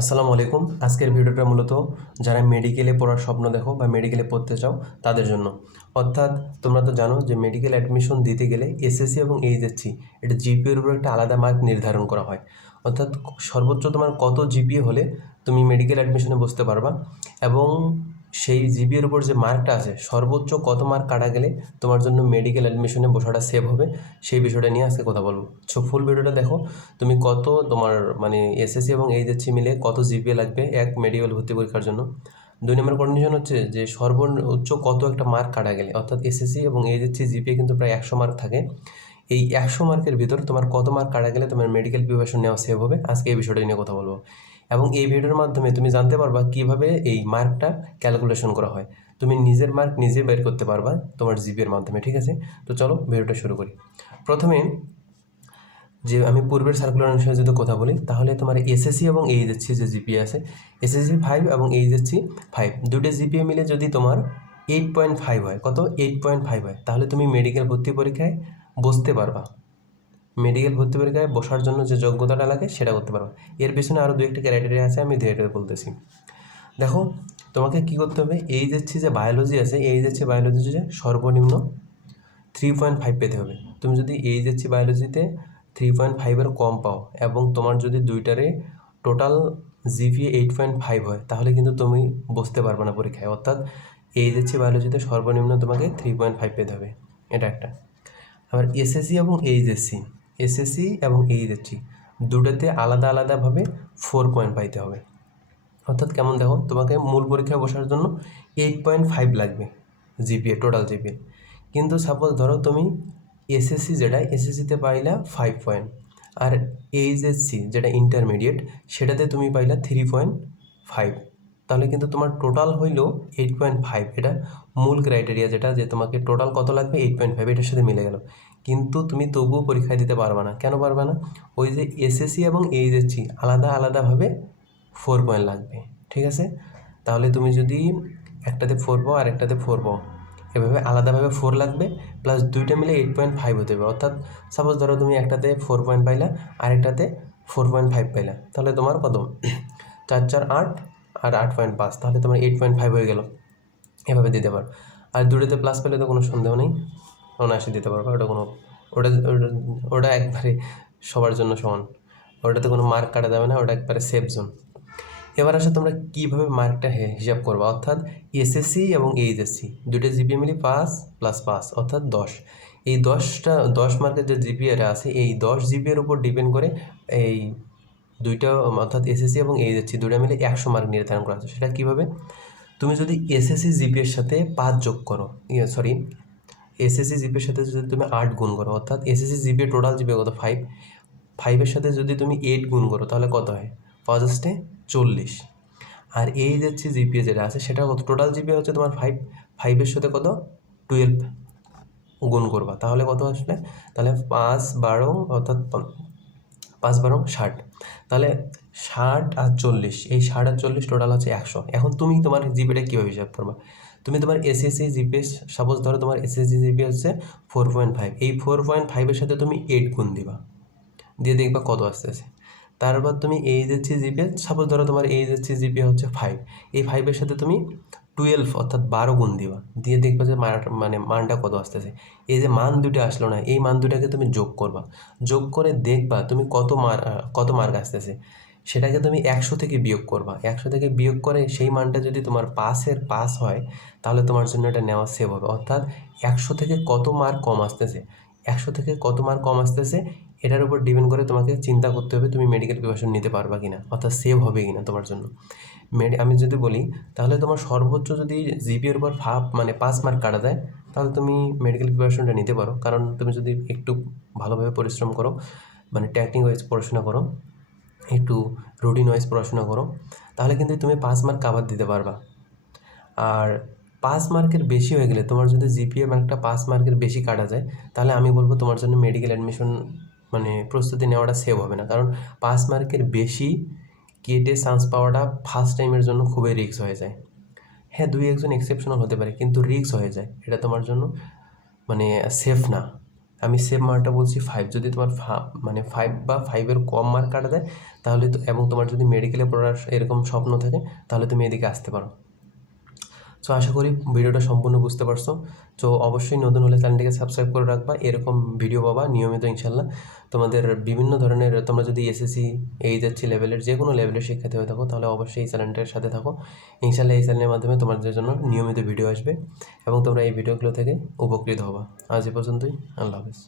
আসসালামু আলাইকুম। আজকের ভিডিওটা মূলত যারা মেডিকেলে পড়ার স্বপ্ন দেখো বা মেডিকেলে পড়তে চাও তাদের জন্য। অর্থাৎ তোমরা তো জানো যে মেডিকেল অ্যাডমিশন দিতে গেলে এসএসসি এবং এইচএসসি এটা জিপিএর উপর একটা আলাদা মার্ক নির্ধারণ করা হয়। অর্থাৎ সর্বোচ্চ তোমার কত জিপিএ হলে তুমি মেডিকেল অ্যাডমিশনে বসতে পারবা, এবং সেই জিপিএর উপর যে মার্কটা আছে সর্বোচ্চ কত মার্ক কাটা গেলে তোমার জন্য মেডিকেল অ্যাডমিশনে বসাটা সেভ হবে, সেই বিষয়টা নিয়ে আজকে কথা বলবো। সো ফুল ভিডিওটা দেখো। তুমি কত তোমার এসএসসি এবং এইচএসসি মিলে কত জিপিএ লাগবে এক মেডিকেল ভর্তি পরীক্ষার জন্য। 2 নম্বর কন্ডিশন হচ্ছে যে সর্বোচ্চ কত একটা মার্ক কাটা গেলে, অর্থাৎ এসএসসি এবং এইচএসসি জিপিএ কিন্তু প্রায় 100 মার্ক থাকে। এই 100 মার্কের ভিতর তোমার কত মার্ক কাটা গেলে তোমার মেডিকেল প্রিপারেশন নেওয়া সেভ হবে, আজকে এই বিষয়টা নিয়ে কথা বলবো। এবং এই ভিডিওর মাধ্যমে তুমি জানতে পারবা কিভাবে এই মার্কটা ক্যালকুলেশন করা হয়। তুমি নিজের মার্ক নিজে বের করতে পারবা তোমার জিপিএর মাধ্যমে, ঠিক আছে? তো চলো ভিডিওটা শুরু করি। প্রথমে যে আমি পূর্বের সার্কুলার অনুসারে যদি কথা বলি, তাহলে তোমার এসএসসি এবং এইচএসসি যে জিপিএ আছে, এসএসসি 5 এবং এইচএসসি 5, দুটো জিপিএ মিলে যদি তোমার 8.5 হয়, কত 8.5 হয়, তাহলে তুমি মেডিকেল ভর্তি পরীক্ষায় বসতে পারবা। মেডিকেল ভর্তি পরীক্ষায় বসার জন্য যে যোগ্যতাটা লাগে সেটা করতে পারবা। এর পেছনে আরও 2-1টা ক্রাইটেরিয়া আছে, আমি ধীরে ধীরে বলতেছি। দেখো, তোমাকে কি করতে হবে, এইচএসসি যে বায়োলজি আছে, এইচএসসি বায়োলজিতে সর্বনিম্ন 3.5 পেতে হবে। তুমি যদি এইচএসসি বায়োলজিতে 3.5-এর কম পাও এবং তোমার যদি দুইটারে টোটাল জিপিএ 8.5 হয়, তাহলে কিন্তু তুমি বসতে পারবে না পরীক্ষায়। অর্থাৎ এইচএসসি বায়োলজিতে সর্বনিম্ন তোমাকে 3.5 পেতে হবে, এটা একটা। আবার এসএসসি এবং এইচএসসি দুটোতে আলাদা আলাদাভাবে 4 পয়েন্ট পাইতে হবে। অর্থাৎ কেমন, দেখো, তোমাকে মূল পরীক্ষায় বসার জন্য 8.5 লাগবে জিপিএ, টোটাল জিপিএ। কিন্তু সাপোজ ধরো তুমি এসএসসিতে পাইলা 5 পয়েন্ট, আর এইচএসসি যেটা ইন্টারমিডিয়েট সেটাতে তুমি পাইলা 3.5, তাহলে কিন্তু তোমার টোটাল হইল 8.5। এটা মূল ক্রাইটেরিয়া, যেটা যে তোমাকে টোটাল কত লাগবে 8.5, এটার সাথে মিলে গেল। কিন্তু তুমি তবুও পরীক্ষা দিতে পারবে না। কেন পারবে না? ওই যে এসএসসি এবং এইচএসসি আলাদা আলাদাভাবে 4 পয়েন্ট লাগবে, ঠিক আছে? তাহলে তুমি যদি একটাতে 4 পাও আর একটাতে 4 পাও, এভাবে আলাদাভাবে 4 লাগবে, প্লাস দুইটা মিলে 8.5 হতে হবে। অর্থাৎ সাপোজ ধরো তুমি একটাতে 4 পয়েন্ট পাইলা আর একটাতে 4.5 পাইলা, তাহলে তোমার কত 4 4 8 আর 8.5, তাহলে তোমার 8.5 হয়ে গেল। এভাবে দিতে পারো। আর দুটোতে প্লাস পেলে তো কোনো সন্দেহ নেই, অনায়াসে দিতে পারবো। ওটা ওটা ওটা একবারে সবার জন্য সমান, ওটাতে কোনো মার্ক কাটা যাবে না, ওটা একবারে সেফ জোন। এবার আসলে তোমরা কীভাবে মার্কটা হিসাব করবা। অর্থাৎ এসএসসি এবং এইচএসসি দুটো জিপিএ মিলে 5 + 5 অর্থাৎ 10। এই 10 মার্কের যে জিপিএটা আছে, এই 10 জিপিএর উপর ডিপেন্ড করে এই দুইটা, অর্থাৎ এসএসসি এবং এইচএসসি দুটো মিলে 100 মার্ক নির্ধারণ করা আছে। সেটা কীভাবে, তুমি যদি এসএসসি জিপিএর সাথে 5 যোগ করো, এসএসসি জিপিএর সাথে যদি তুমি 8 গুণ করো, অর্থাৎ এসএসসি জিপিএ টোটাল জিপিএ কত 5, 5-এর সাথে যদি তুমি 8 গুণ করো, তাহলে কত হয় 5 × 40। আর এইচএসসি জিপিএ যেটা আছে সেটা কত, টোটাল জিপিএ হচ্ছে তোমার 5, 5-এর সাথে কত 12 গুণ করবা, তাহলে কত আসলে, তাহলে 5 12, অর্থাৎ 5 12 60, তাহলে 60 আর 40, এই 60 আর 40 টোটাল হচ্ছে 100। এখন তুমি তোমার জিপিএটা কীভাবে হিসাব করবা, তুমি তোমার এসএসসি জিপিএ, সাপোজ ধরো তোমার এসএসসি জিপিএ হচ্ছে 4.5, এই 4.5-এর সাথে তুমি 8 গুণ দিবা, দিয়ে দেখবা কত আসতেছে। তারপর তুমি এইচএসসি জিপিএ, সাপোজ ধরো তোমার এইচএসসি জিপিএ হচ্ছে 5, এই 5-এর সাথে তুমি 12 অর্থাৎ 12 গুণ দিবা, দিয়ে দেখবা যে মানটা কত আসতেছে। এই যে মান দুটো আসলো না, এই মান দুটাকে তুমি যোগ করবা, যোগ করে দেখবা তুমি কত মার্ক আসতেছে। সেটাকে তুমি 100 থেকে বিয়োগ করবা, 100 থেকে বিয়োগ করে সেই মানটা যদি তোমার পাস হয়, তাহলে তোমার জন্য এটা নেওয়া সেভ হবে। অর্থাৎ 100 থেকে কত মার্ক কম আসতেছে, 100 থেকে কত মার্ক কম আসতেছে, এটার উপর ডিপেন্ড করে তোমাকে চিন্তা করতে হবে তুমি মেডিকেল প্রিপারেশন নিতে পারবা কিনা, অর্থাৎ সেভ হবে কিনা তোমার জন্য। আমি যদি বলি, তাহলে তোমার সর্বোচ্চ যদি জিপিএর উপর 5 মার্ক কাটা যায়, তাহলে তুমি মেডিকেল প্রিপারেশনটা নিতে পারো। কারণ তুমি যদি একটু ভালোভাবে পরিশ্রম করো, টেকনিক ওয়াইজ পড়াশোনা করো, একটু রুটিন ওয়াইজ পড়াশোনা করো, তাহলে কিন্তু তুমি 5 মার্ক কাভার দিতে পারবা। আর 5 মার্কের বেশি হয়ে গেলে, তোমার যদি জিপিএ মার্কটা 5 মার্কের বেশি কাটা যায়, তাহলে আমি বলবো তোমার জন্য মেডিকেল অ্যাডমিশন প্রস্তুতি নেওয়াটা সেভ হবে না। কারণ 5 মার্কের বেশি কেটে চান্স পাওয়াটা ফার্স্ট টাইমের জন্য খুবই রিস্ক হয়ে যায়। হ্যাঁ, 2-1 জন এক্সেপশনাল হতে পারে, কিন্তু রিস্ক হয়ে যায়, এটা তোমার জন্য সেফ না। আমি সেভ মার্কটা বলছি 5, যদি তোমার মানে 5 বা 5-এর কম মার্ক কাটা দেয় তাহলে তো, এবং তোমার যদি মেডিকেলে পড়ার এরকম স্বপ্ন থাকে তাহলে তুমি এদিকে আসতে পারো। সো আশা করি ভিডিওটা সম্পূর্ণ বুঝতে পারছো। তো অবশ্যই নতুন হলে চ্যানেলটিকে সাবস্ক্রাইব করে রাখবা, এরকম ভিডিও পাবা নিয়মিত ইনশাল্লাহ। তোমাদের বিভিন্ন ধরনের, তোমরা যদি এসএসসি, এইচএসসি লেভেলের যে কোনো লেভেলের শিক্ষার্থী হয়ে থাকো তাহলে অবশ্যই এই চ্যানেলটার সাথে থাকো। ইনশাল্লাহ এই চ্যানেলের মাধ্যমে তোমাদের জন্য নিয়মিত ভিডিও আসবে এবং তোমরা এই ভিডিওগুলো থেকে উপকৃত হবা। আজ এ পর্যন্তই, আল্লাহ হাফেজ।